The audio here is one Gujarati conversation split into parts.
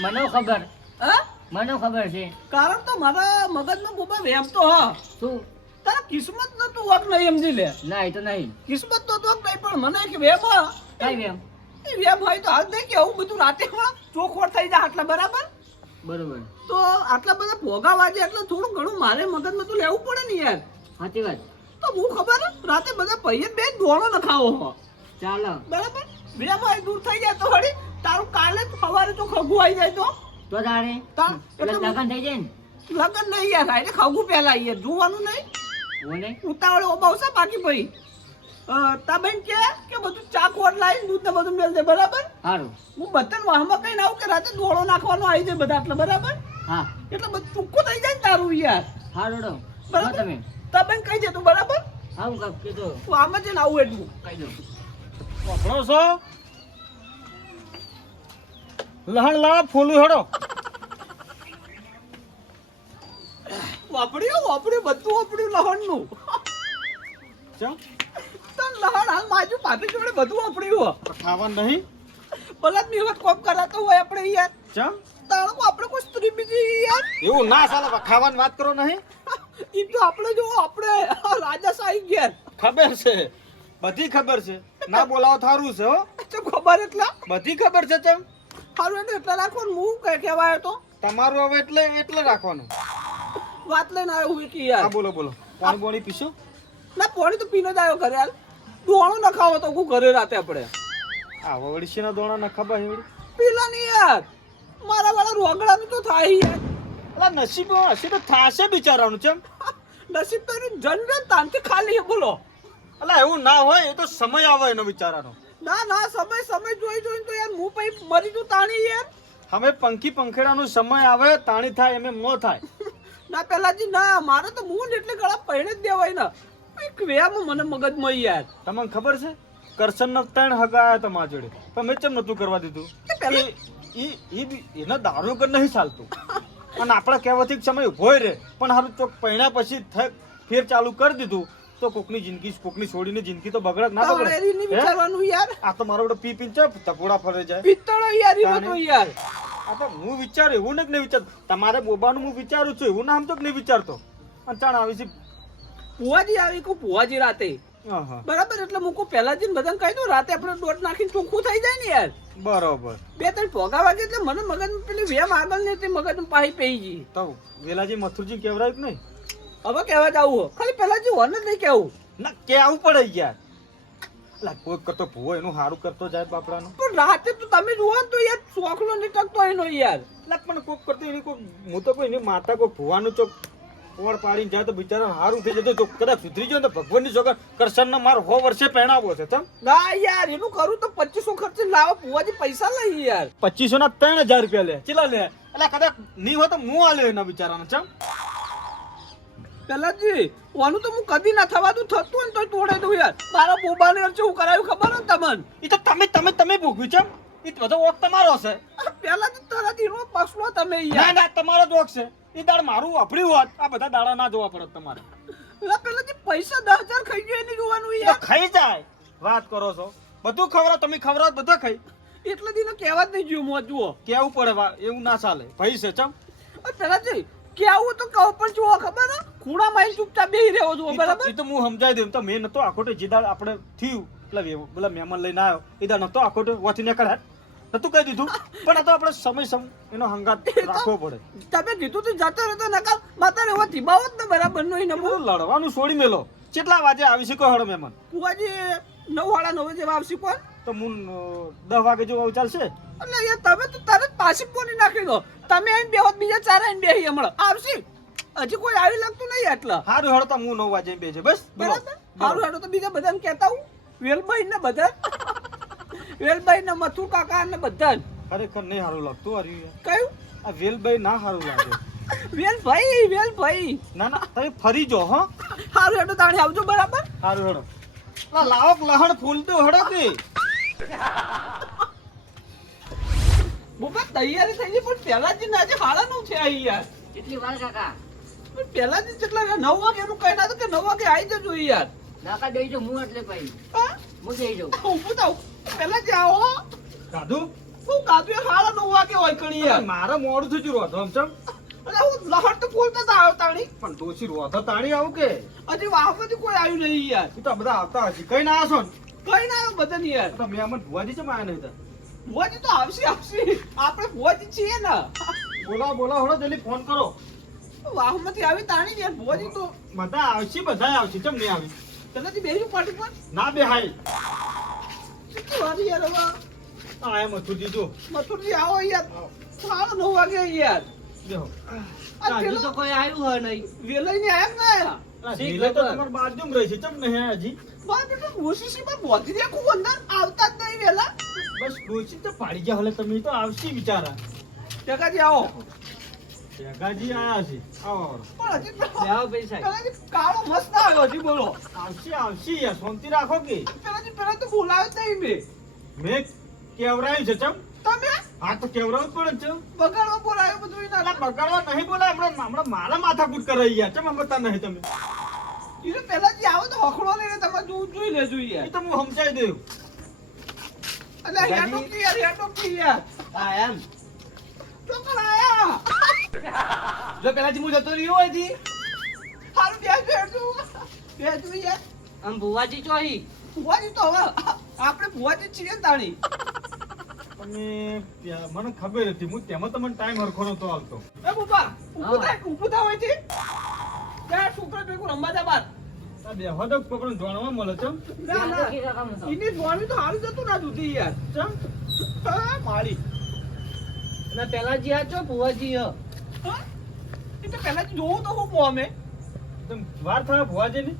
મને ખબર, હા મને ખબર છે. કારણ તો મારા મગજમાં બુબા વેમ તો હા શું? તારા કિસ્મત નો તું વક નહીં સમજી લે. ના, એ તો નહીં. કિસ્મત નો વક નહીં પણ મને કે વેમ હા. કઈ વેમ? એ વેમ હોય તો હાલ દે કે આવું બધું રાતેમાં ચોખવટ થઈ જાય આટલા બરાબર. બરોબર. તો આટલા બધા ભોગા વાજે એટલે થોડું ઘણું મારે મગજમાં તો લેવું પડે ને યાર. સાચી વાત. તો હું ખબર હે, રાતે બધા પૈયે બે દોણો નખાવો હો ચાલો. બરાબર. વેમ હોય દૂર થઈ જાય તો વળી તારું કાલે સવારે તો ખગું આવી જાય તો તો તારે એટલે લગન થઈ જાય ને. લગન નહીં યાર એટલે ખગું પહેલા યાર જોવાનું નહીં. ઓને ઉતાવળે ઓબાવશે બાકી ભાઈ તા બેન કે બધું ચાક ઓર લાવીને દૂધ ને બધું મેલ દે બરાબર. સારું. હું બધાને વાહમાં કઈ આવું કે રાતે દોડો નાખવાનો આવી જાય બધા એટલે બરાબર. હા, એટલે બધું ચોખ્ખું થઈ જાય ને તારું યાર. સારું ડો. બરાબર. તમે તા બેન કહી દે તું બરાબર. આવું કાપ કીધું તું આમાં જઈને આવું એટલું કહી દઉં. વાપરો છો લહણ લાવ ફોલું હેડો. વાપર્યું બધું વાપર્યું લહણનું. ચમ તન લહણ હાલ માજુ ભાભી જોડે બધું વાપર્યું ખાવા નહીં. ભલા ની વખત કોમ કરાતો હોય આપણે યાર. ચમ તાણકો આપણે કોઈ સ્ત્રી બીજી યાર. એવું ના ચાલે. ખાવાની વાત કરો નહીં. ઈ તો આપણે જો આપણે રાજા સાઈ ગયા. ખબર છે, બધી ખબર છે. ના બોલાવો થારું છે હો. તો ખબર એટલા બધી ખબર છે. ચમ હારું એને એટલા રાખવાનું હું કઈ કહેવાય તો તમારું હવે એટલે રાખવાનું. વાત લઈને આવ્યો હું કે યાર. હા બોલો બોલો. પાણી બોણી પીશો? ના પાણી તો પીને જ આવ્યો ઘરે હાલ. દોણો ન ખાવો તો હું ઘરે રાતે આપણે આ વળશીના દોણા ના ખબર હેવડી. પીલા નહીં યાર. મારા વાળા રોગડાનું તો થાય યાર. અલા નસીબ હશે તો થાશે બિચારાનું. ચમ નસીબ તો એનું જન્મ તાનથી ખાલી છે બોલો. અલા એવું ના હોય. એ તો સમય આવે એનો બિચારાનો. ના સમય જોઈને તો યાર હું પછી મરી જઉં તાણી યાર. હવે પંખી પંખેડાનો સમય આવે તાણી થાય એમ ન થાય. ના પેલાજી ના મારે તો હું ને એટલે ગળા પૈણે જ દેવાય ને. એક વેમ મને મગજમાં યાર. તમને ખબર છે કરશનના 3 હગાયા તમારા જોડે પણ મેં ચમ નતું કરવા દીધું. કે પેલા એનો દારૂ કર નહીં ચાલતું. અને આપણા કહેવાથી સમય ઉભો રહે પણ હારું ચોક પૈણા પછી ફેર ચાલુ કરી દીધું તો કોકની જિંદગી કોકની છોડીની જિંદગી તો બગડે ના તમારે એની બગડે. વિચારવાનું યાર. આ તો મારો પી પીને ચપ તપોડા ફરે જાય. પિત્તળો યાર ઈ બધું યાર. આ તો હું વિચારું એવું ને કે નહીં વિચાર. તમારે બોબાનું હું વિચારું છું એવું ના આમ તો કે નહીં વિચારતો. અને ચાણ આવી છે ભુવાજી આવી કો ભુવાજી રાતે બરાબર એટલે મૂકું પહેલા જઈને બધાને કહી દઉં રાતે આપણે દોટ નાખીને ચોખ્ખું થઈ જાય ને યાર. બરોબર. 2-3 ભોગા વાગે એટલે મને મગજમાં પેલી વેમ આગળ ને તે મગજમાં પાહી પઈ ગઈ. તો વેલાજી મથુરજી કહેવરાયું કે નહીં? હવે કહેવા જાવું ખાલી પહેલાજી હોને જ નહીં કેવું. ના કે આવું પડે યાર. લા કોઈ કરતો ભૂવો એનું સારું કરતો જાય બાપડાનું. પણ રાતે તો તમે જુઓ ને તો યાર શોખલો નહીં ટકતો એનો યાર. લા પણ કોક કરતો એની કોઈ હું તો કોઈ એની માતા કોઈ ભૂવાનું ચોક ઓળ પાડીને જાય તો બિચારા સારું થઈ જતો. તો કદાચ સુધરી જાય તો ભગવાનની છોકર કરશનનો માર 100 વર્ષે પહેણાવો છે. તમ ના યાર એનું કરું તો 2500 ખર્ચે લાવો ભુવાજી પૈસા લઈ યાર. 2500 ના 3000 રૂપિયા લે. ચેલા લે? એટલે કદાચ નહીં હોય તો હું આલે એના બિચારાને. ચમ પેલાજી ઓનું તો હું કદી ના થવા દઉં થતું હોય ને તો તોડે દઉં યાર. મારા બોબાને શું કરાયું ખબર ને તમને? એ તો તમે ભોગવ્યું. ચમ એ બધો ઓક તમારો છે. પેલા તો તરત એનો પક્ષલો તમે ના યાર. ના તમારો જ ઓક છે. એ દાડ મારું વાપર્યું હોત આ બધા દાડા ના જોવા પડત તમારે. પેલાથી પૈસા 10,000 ખાઈ ગયો એની જોવાનું તો યાર. ખાઈ જાય. વાત કરો છો. બધું ખવડાવ તમે ખવડાવ બધા ખાઈ. એટલે દીનો કહેવા જ નહીં જોયું મોં જુઓ. કેવું પડે એવું ના ચાલે. ભાઈ છે. ચમ પેલાજી કેવું તો કહો પણ જુઓ ખબર ને ખૂણામાં આવીને ચૂપચાપ બેહી રહેવો જુઓ બરાબર. એ તો હું સમજાઈ દઉં. તો મેં નતો આખોટે જે દાડ આપણે થયું પેલા મહેમાન લઈને આવ્યો એ દાડ નતો આખોટે વાથી ને કરાય નતું કહી દીધું. પણ આ તો આપણે સમય એનો હંગાત રાખવો પડે. તમે કીધું તો જતો રહેતો નકા માતા એવો ધીબાવો જ ને બરાબર નો એને બધું લડવાનું છોડી મેલો. કેટલા વાગે આવી શકો હળો મહેમાન? ભુવાજી 9:30 જેવા આવશે કોણ? તો હું 10 વાગે જો ચાલશે. એટલે યાર તમે તો તરત પાછી પોની નાખી દો. તમે આઈને બેહો બીજા 4 આઈને બેહી હમણાં આવશે. હજી કોઈ આવી લાગતું નહીં એટલે. સારું હળો તો હું 9 વાગે બેસે બસ. બરાબર સારું હેડો તો બીજા બધાને કહેતા હું વેલભાઈ ને બધા વેલભાઈ ને મથુ કાકા ને બધા ખરેખર નહીં સારું લાગતું. અરે કયું આ વેલભાઈ ના સારું લાગે. વેલભાઈ ના ના તમે ફરી જો. હો સારું હેડો તાણે આવજો બરાબર. સારું હેડો. લાવો લહણ ફૂલ તો હડો કે બોબા તૈયારી થઈ ગઈ પણ પહેલા જ આજે 9:30 છે આ યાર. કેટલી વાર કાકા? પહેલા જ કેટલા 9 વાગે નું કહી ના કે 9 વાગે આવી જજો યાર. નાકા દઈ દો હું એટલે ભાઈ હા હું દઈ દઉં. ઊભું થાવ પહેલા જ આવો. કાધું હું કાપ્યો હારા 9 વાગે હોય કણી યાર. મારે મોડું થઈ ગયું રોધો ચમ અરે હું લહટ તો બોલતા તા આવતાણી. પણ ડોશી રોધો તાણી આવું કે હજી વાહમાંથી કોઈ આવ્યું નહીં યાર. ઈ તો બધા આવતા હશે કઈ ના આસો ને કઈ ના આવ્યો બધા ની યાર. તો મેં અમને ભુવાજી છે માયા નહીં ભુવાજી તો આવશે આપણે ભુવાજી છીએ ને. બોલાવો હળો જલ્દી ફોન કરો વાહમાંથી આવી તાણી યાર. ભુવાજી તો બધા આવશે ચમ નહીં આવી તનેથી બેસી પાટી પર ના બે હાય કેટલી વાર યાર હવે. આ એમ હતું દીધું મથુરજી આવો યાર. સાડા 9 વાગે યાર. દેહો આ હજુ પેલો તો કોઈ આવ્યું હોય નહીં. વેલાઈને આયા આ શી ઢીલે તો ખબર? તમારા બાજુમાં રહી છે ચમ નહીં હજી ને મારા બેટા ઓસીસી માં બોધી દે ખૂબ અંદર આવતા જ નહીં વેલા. બસ ડોશી તો પાડી ગયા હલે તમે તો આવશી બિચારા ટકાજી આવો. જગાજી આયા છે આવો પણ હજી તો બેહો પૈસા. પેલાજી કાળો મસ્ત આવ્યો હજી બોલો. આવશી યાર શાંતિ રાખો કે પેલા તો બોલાવ્યો જ નહીં મેં કેવરાયું છે ચમ તમે આ તો કેવરાવું જ પડે છે બગાડવા બોલાવ્યો બધું અલા એના. બગાડવા નહીં બોલાય હમણાં મારા માથાકૂટ કરાઈ ગયા ચમ હમતા નહીં તમે ઈ તો પેલાજી આવો તો હખડો લઈને તમે જોઈ લેજો એ યાર. તો હું સમજાઈ દઉં અલે હેડો કી યાર. હા એમ. ચોકર આયા. જો પેલાથી હું જતો રહ્યો હોય જી. હારું બેસજો યાર. આમ ભુવાજી ચોહી. ભુવાજી તો હવે આપણે ભુવાજી છીએ ને તાણી. અને મને ખબર હતી હું તેમાં તમને ટાઈમ હરખો નતો આવતો એ બુપા ઊભું થા હોય છે. ત્યાં છોકરા ભેગું રમવા જા બાર. આ બે હદક પકડને જોણવા મળે ચમ ના ના ઈને જોવાનું તો હારું જતું ના જુદી યાર. ચમ હા મારી. અને પેલાજી આ ચો ભુવાજી હ. હા? ઈ તો પહેલાથી જોવું તો હું મોમે. તમ વાર થાય ભુવાજી ની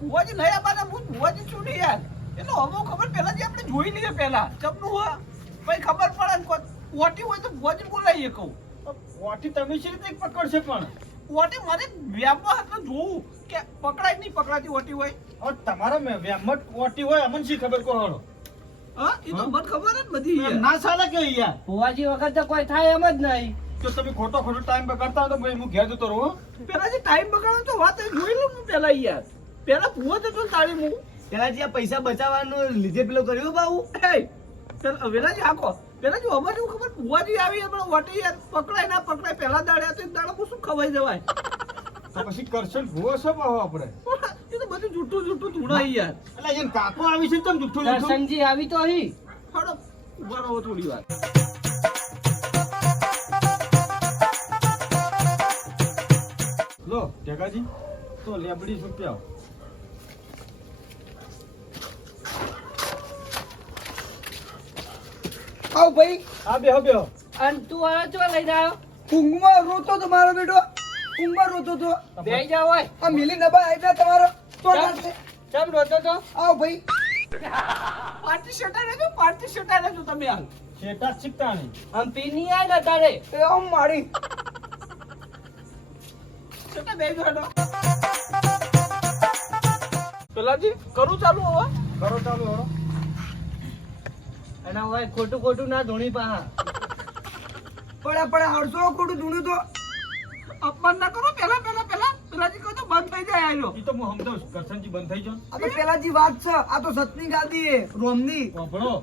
ભુવાજી નહીં આબાના હું ભુવાજી છું ને યાર. એટલે હવે ખબર પહેલાથી આપણે જોઈ લઈએ પહેલા ચપનું હોય પછી ખબર પડે ને કોઈ ઓટી હોય તો ભુવાજી બોલાવીએ કહું. વાટી તમે શી રીતે પકડશે પણ ઓટી મને વ્યાપમાં હાથમાં જોવું કે પકડાય નહીં પકડાતી ઓટી હોય. હવે તમારા વેમટ વાટી હોય અમને શી ખબર કહો હળો હા એ તો મને ખબર જ બધી યાર. ના ચાલે કે યાર ભુવાજી વખત તો કોઈ થાય એમ જ નહીં. જો તમે ખોટો ટાઈમ બગાડતા હો તો ભાઈ હું ઘેર જતો રહું પેલા જે ટાઈમ બગાડો તો વાત એ જોઈ લઉં હું પેલા યાર. પેલા ભૂવો જતો ને તાળી હું. પેલાજી આ પૈસા બચાવવાનું લીધે પેલો કર્યો બાબુ. એ પેલા વેલાજી આખો પેલા જો અમારે એવું ખબર ભૂવાજી આવી હમણાં ઓટી યાર પકડાય ના પકડાય પેલા દાડ્યા તો એક દાડો હું શું ખવાઈ જવાય. તો પછી કરશે ભૂવો છે પાહો આપણે એ તો બધું જૂઠું ધૂણાય યાર. એટલે જેમ કાકો આવી છે તેમ જુઠ્ઠું જુઠ્ઠું દર્શનજી આવી તો અહીં. થોડો ઉભા રહો થોડી વાર. લો ટેકાજી તો લેબડી રૂપિયા આવ ભાઈ હા બેહો અને તું આ ચો લઈને આવ્યો. ઊંઘમાં રોતો તો મારો બેટો ઊંઘમાં રોતો તો. બેહી જાવ હોય. આ મિલી નબા આઈના તમારો તો ચાલશે. ચમ રોતો તો. આવ ભાઈ પાર્ટી શટા રહેજો તમે હાલ. શેટા શીખતા નહીં આમ પી નહીં આય ને તારે. એ આમ મારી શટા બેજો હેડો. પેલાજી કરું ચાલુ હવે. કરો ચાલુ હળો અને હોય ખોટું ના ધોણી પાહા. પણ હરસો ખોટું ધૂણ્યું તો અપમાન ના કરો પેલા પેલાજી કહો તો બંધ થઈ જાય આયો. ઈ તો હું સમજાવું છું. કરશનજી બંધ થઈ જાઓ આ તો પેલાજી વાત છે. આ તો સતની ગાદી છે રોમની. વાપરો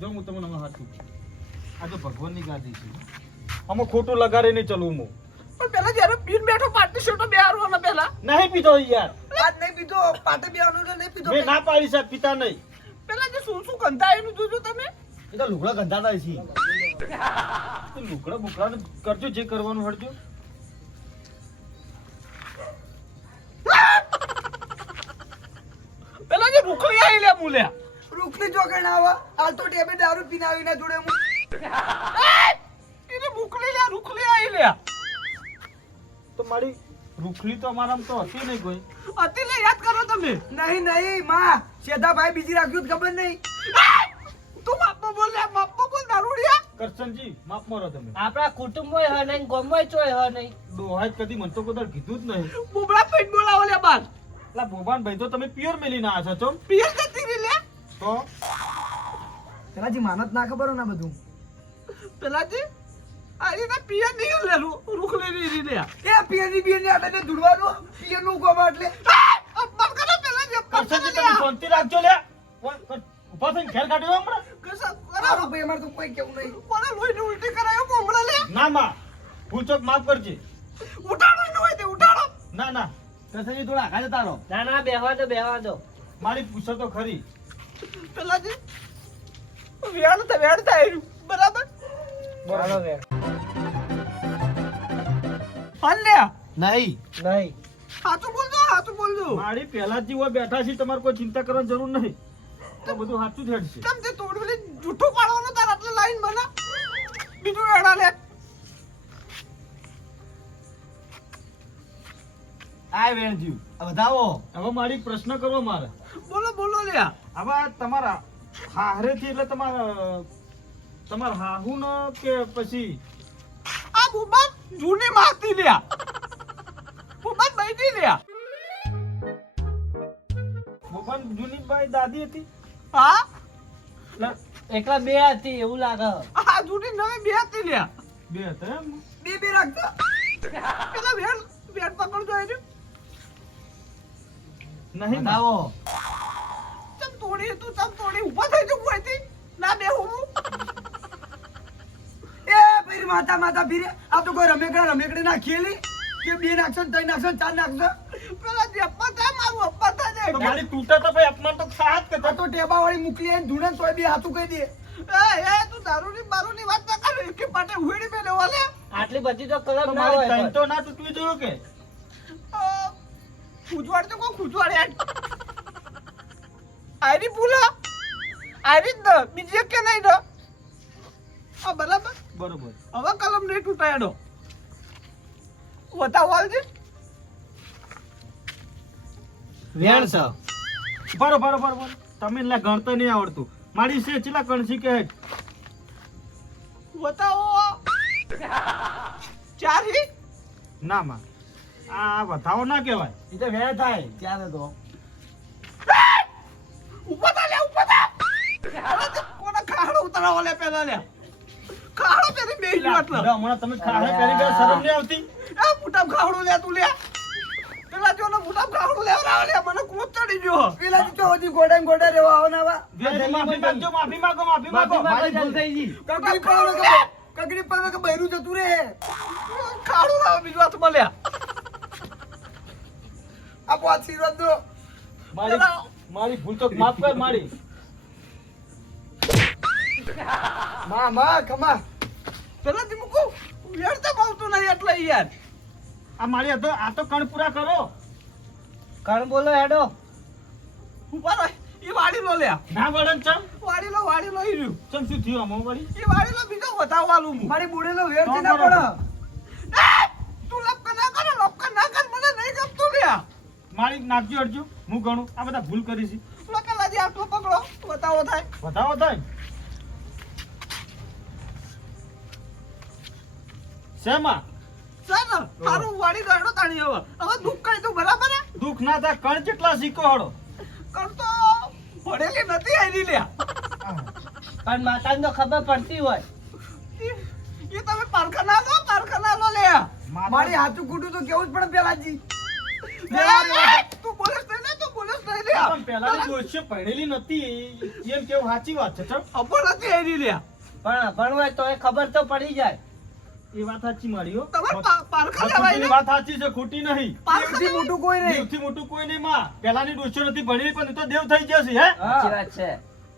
જો હું તમને હવે હાથું આ તો ભગવાનની ગાદી છે આમાં ખોટું લગાડે નહીં ચલવું હું પણ પેલા જ્યારે પીન બેઠો પાર્ટી શોટો બેહારવાનો પેલા. નહીં પીતો યાર આજ નહીં પીધો પાટે બેહારવાનો એટલે નહીં પીધો. મેં ના પાડી છે પિતા નહીં પેલા જે શું ગંધા એનું જોજો તમે. એ તો લુગડા ગંધાતા છે લુગડા બુકડા કરજો જે કરવાનું હડજો પેલા જે રૂખલી આઈ લે મુલ્યા. રૂખલી જો કઈ ના આવા હાલ તો ટેબે દારૂ પીને આવી ના જોડે હું. એને રૂખલી આઈ લે. તો મારી રૂખલી તો અમારામાં તો હતી નહીં કોઈ અતિ લે યાદ કરો તમે. નહીં માં સેધાભાઈ બીજી રાખ્યું જ ખબર નહીં. તું માપમાં બોલ દારૂડિયા. કરશનજી માફ મારો તમે આપણા કુટુંબોય હ નહીં ગોમોય ચોય હ નહીં. ડોહાય કદી મન તો કોઈ કીધું જ નહીં બુબડા પીન બોલાવો લે બાર. એટલે બોબાન ભાઈ તો તમે પ્યોર મેલી ના છો ચમ પિયર જતી રહી લે. તો પેલાજી માનત ના ખબર ના બધું. પેલાજી આ એના પિયર નહીં લે રૂખલી ની લે. એ પિયર ની આટલે ધુડવાનો પિયર નું કોમ એટલે અપમાન કરો પેલાજી અપમાન કરશનજી તમે શાંતિ રાખજો લે ઉભા થઈને ખેર કાઢ્યો હમણાં કસા કરો તારો ભાઈ અમારે તો કોઈ કેવું નહીં મને લોહીની ઉલટી કરાયો મોંગળા લે ના માં ભૂલ ચોક માફ કરજે. ઉઠાડો ન હોય તે ઉઠાડો ના ના કસાજી થોડા આઘા જતા રહો. ના ના બેહવા દો મારી પૂછો તો ખરી. પેલાજી વેણ થાય રહ્યું બરાબર ચાલો બે હાલ લે નહીં સાચું બોલજો મારી પહેલા જ જીવો બેઠા છે, તમારે કોઈ ચિંતા કરવાની જરૂર નહીં. તો બધું સાચું જ હેડશે. કેમ તે તોડવેલી જૂઠું પાડવાનો તાર આટલે લાઈન બના બીજું વેડા લે આ વેણજી બતાવો. હવે મારી પ્રશ્ન કરો મારે. બોલો લ્યા હવે તમારા હાહરેથી એટલે તમારા હાહુ નો કે પછી આ બુબા જૂની માતી લ્યા બુબા બેઠી લ્યા ભગવાન જૂની બાઈ દાદી હતી. હા લા, એકલા બે હતી એવું લાગે. આ જૂની નવી બે હતી લ્યા બે હતા એમ? બે રાખજો પેલા વેણ પકડજો એને નહીં ના. બતાવો. ચમ તોડી ઊભા થઈ જવું હોયથી ના બે હું એ ભીર માતા ભીર આ તો કોઈ રમેકડે ના ખેલી કે બે નાખશો ને ત્રણ નાખશો ને ચાર નાખશો પેલા જે અપમાન થાય મારું અપમાન થાય તો મારી તૂટે તો ભાઈ અપમાન તો ખાત કે આ તો ટેબા વાળી મોકલી આવીને ધૂણે તોય બે હાથું કહી દે એ તું દારૂની બારૂની વાત ના કર કે પાટે હુડી મેલે વાલે આટલી બધી તો કલર ના મારી હોય તૈન પણ. તો ના તૂટવી જોઈએ કે ખુજવાડ તો કોઈ ખુજવાડ આયરી ભૂલા આયરી જ ન બીજી એક કે નહીં ન આ બરાબર બરોબર. હવે કલમ નહીં તૂટાયડો બતાવો હાલજી વેણ છે. બરોબર તમે એટલે ગણતા નહીં આવડતું. મારી છે ચેલા કણસી કે હેઠ? બતાવો ચાર હી ના માં આ બતાવો ના કહેવાય. એ તો વેણ થાય ત્યારે તો ઉપર તા કોના ખાડો ઉતરાવો લે પેલા લે ખાડો પેરી બેહી ગયો એટલે હમણાં તમે ખાહે કરી બે શરમ નહીં આવતી? આ મોટા ખાડો લે તું લે પેલા જો ને મોટા ખાડો લેવરાવ લે મને કૂદ ચડી ગયો પેલા તો હજી ગોડા રેવા આવનાવા માફી માંગજો, માફી માંગો. મારી ભૂલ થઈ ગઈ. કગડી પર કે બૈરું જતું રે ખાડો લાવ બીજો હાથ મળ્યા આ પાછી રદ દો મારી ભૂલ તો માફ કર મારી. માં કમા પેલા થી મૂકો વેર તો પાવતો નહીં એટલે યાર આ મારી આ તો કણ પૂરા કરો. કણ બોલો હેડો. ઉપર ઈ વાડી લો લે ના વળન ચમ વાડી લો ઈ રહ્યું ચમ શું થયું આમાં વળી? ઈ વાડી લો બીજો બતાવવાનું મારી બુડેલો વેર થી ના બરાબર. પડે તું લપકા ના કર મને નહીં ગમતું લે મારી નાખજો અડજો હું ગણું. આ બધા ભૂલ કરી છે. પેલા જે આટલો પકડો બતાવો થાય બતાવો થાય શેમાં ચાલ તારું વાડી ગાડો તાણી હવે દુઃખ કઈ તું બરાબર હે દુઃખ ના થાય. કણ જેટલા શીખો હળો. કર તો ભણેલી નથી આઈ લે પણ માતાને તો ખબર પડતી હોય. એ તમે પારખા લો લે મારી હાથું કૂટું તો કેવું જ પડે પેલાજી તું બોલસ નહીં લે પણ પહેલાની દોષીઓ ભણેલી નથી એમ કેવું સાચી વાત છે ચમ. અપર નથી આઈ લે પણ ભણવાય તો એ ખબર તો પડી જાય. એ વાત સાચી મારી હો. તમે પારખા આ લેવાય ખોટીની વાત સાચી છે, ખોટી નહીં. પારખા મોટું કોઈ દેવથી મોટું કોઈ નહીં માં. પહેલાની દોષીઓ નથી ભણેલી પણ એ તો દેવ થઈ જશે હે. સાચી વાત છે.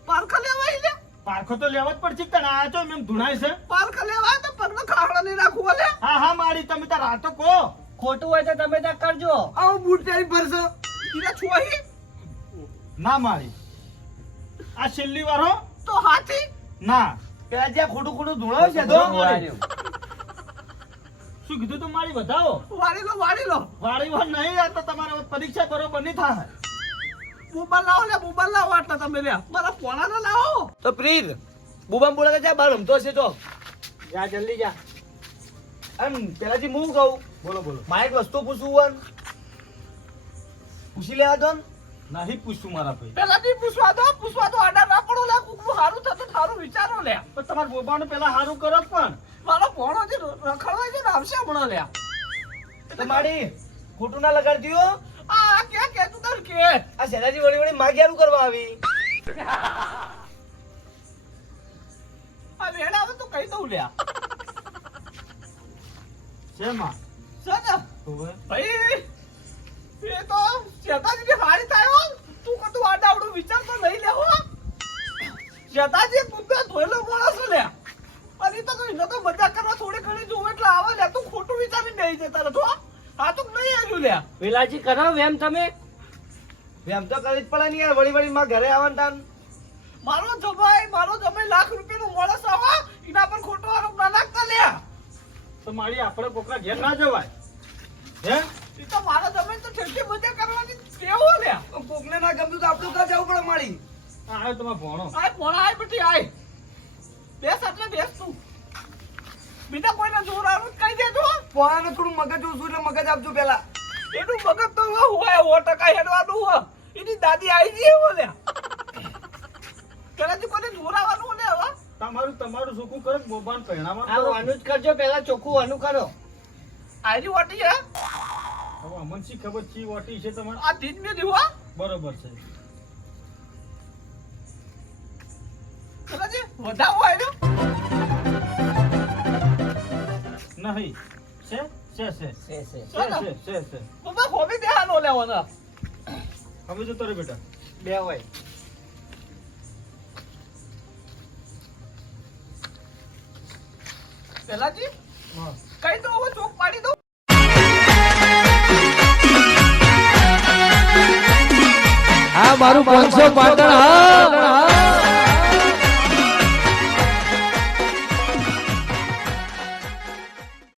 પારખા લેવાય લે પારખો તો લેવા જ પડશે તને. આ તો એમ ધુણાય છે. પારખા લેવાય તો પગનો ખાડા નહીં રાખવું લે હા મારી તમે તાર રાતો કહો. ખોટું હોય તો તમે ત્યાં કરજો. આવું બૂટ પહેરી ફરશો ઈરા છુઆહી ના મારી આ છેલ્લી વાર હો. તો હાથી ના પેલા જ્યાં ખોટું ધોળાવ છે શું કીધું તું મારી બતાવો. વાડી લો વાળી વાર નહીં આ તો તમારે પરીક્ષા બરોબર નહીં થાય. મોબાઈલ લાવો એટલે તમે લે મારા પોણા ને લાવો તો પ્રીત બુબામ બોલે છે બાર રમતો છે તો જા જલ્દી જા. એમ પેલાથી હું કહું બોલો મારે એક વસ્તુ પૂછવું પૂછી લેવા દો ને. નહીં પૂછશું મારા ભાઈ. પેલા થી પૂછવા દો આડા ના પડો લે કુકનું હારું થતું થારું વિચારો લે પણ તમારા બોબાને પેલા સારું કરો પણ. મારો પોણો જે રખડવા છે ને આવશે હમણાં લે તો મારી ખોટું ના લગાડતી હો. આ કે તું તાર કે આ શેનાજી વળી માગ્યારું કરવા આવી. આ વેડા આવે તો કહી દઉં લ્યા શેમાં સર હવે ભાઈ એ તો શેતાજી હારી થાય તું કતું આડાવડું વિચાર તો લઈ લેવો શેતાજી કુદા ધોયેલો માણસ લ્યા અને તો એને તો મજા કરવા થોડી ઘણી જોવે એટલે આવે લ્યા તું ખોટું વિચારી નહીં જતા રહો આ તો નહીં આવ્યું લ્યા પેલાજી કરો વેમ તમે એમ તો કરી જ પડે ને યાર વળી વળી માં ઘરે આવવાનું તાન મારો જમાઈ લાખ રૂપિયાનું માણસ આવા એના પર ખોટો આરોપ ના નાખતા લ્યા તો મારી આપણે કોકના ઘેર ના જવાય હે એ તો મારા જમાઈ તો ઠેઠી મજા કરવાની કેવો લ્યા કોકને ના ગમતું તો આપણું કા જવું પડે મારી આ તમે ભણો આય ભણા આય બેટી આય બેસ એટલે બેસ તું બીજા કોઈને જોર આવું કહી દેજો પોણાને થોડું મગજ ઓછું એટલે મગજ આપજો પેલા એનું મગજ તો હોય 100% હેડવાનું હોય એની દાદી આવી ગઈ હો લ્યા પેલાથી કોઈને જોર આવવાનું ને હવે તમારું સુકું કરો બોબાન આ પહેણામાં વાનું જ કરજો પેલા ચોખ્ખું વાનું કરો આજી વાટી હે હવે અમન શી ખબર ચી વાટી છે તમારે આ દીન મે દીવા બરોબર છે પેલાજી વધાવો આવ્યો નહીં છે છે બાબા હોબી દેહાનો લેવાનો હવે જતો રે બેટા બે હોય પેલાજી હા કઈ દો હવે ચોક પાડી દો આ મારું 500 પાટણ હા